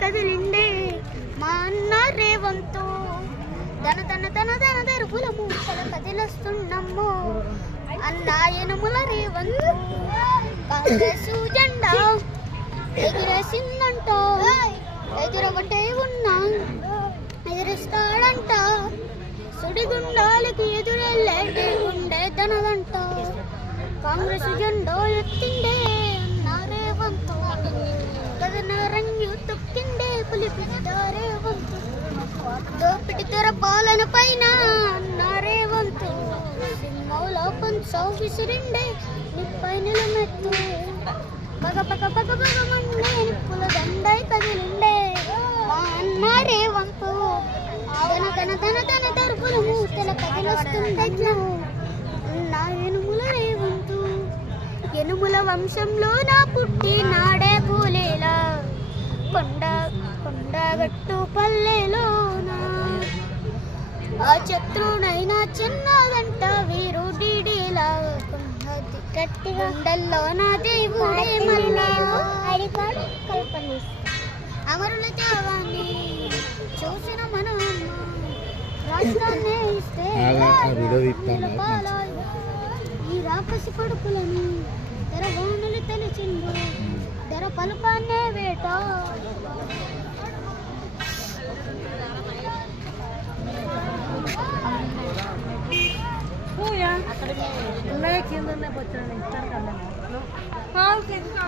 కదిలిండే మా అన్న రేవంతు తన తెరుపుల మూసల కదిలొస్తున్నాము అన్న యనుముల రేవంతు కాంగ్రెస్ జెండా ఎగిరేసిందంట ఎదురొకటే ఉన్నా ఎదురిస్తాడంట సుడిగుండాలకి ఎదురెళ్ళేటి ఉండే తనదంట కాంగ్రెస్ జెండా ఎత్తిండే అన్న రేవంతు కథన రంగు తొక్కిండే పులిపిద్ద రేవంతు దోపిడి తెర పాలన పైన అన్న రేవంతు సింహంలో కొంచెం విసిరిండే నిప్పై నిలమెత్తు పగ మండే నిప్పుల దండై కదిలిండే మా అన్న రేవంతు తన తరపుల మూతల కదిలొస్తుండే నా యనుముల రేవంతు యనుముల వంశంలో నా పుట్టి నాడే పూలేలా కొండగట్టు పల్లెలోనా ఆ శత్రునైనా చిన్నదంట వీరు డీడీలా గట్టి గుండెల్లో నా దేవుడే మళ్ళా అమరుల త్యాగాన్ని చూసిన మన రాష్ట్రాన్నే ఇస్తే ఈ రాపసి కొడుకులని తెర వానులు తెలిసింది తెర పలుపాన్నే వేట కింద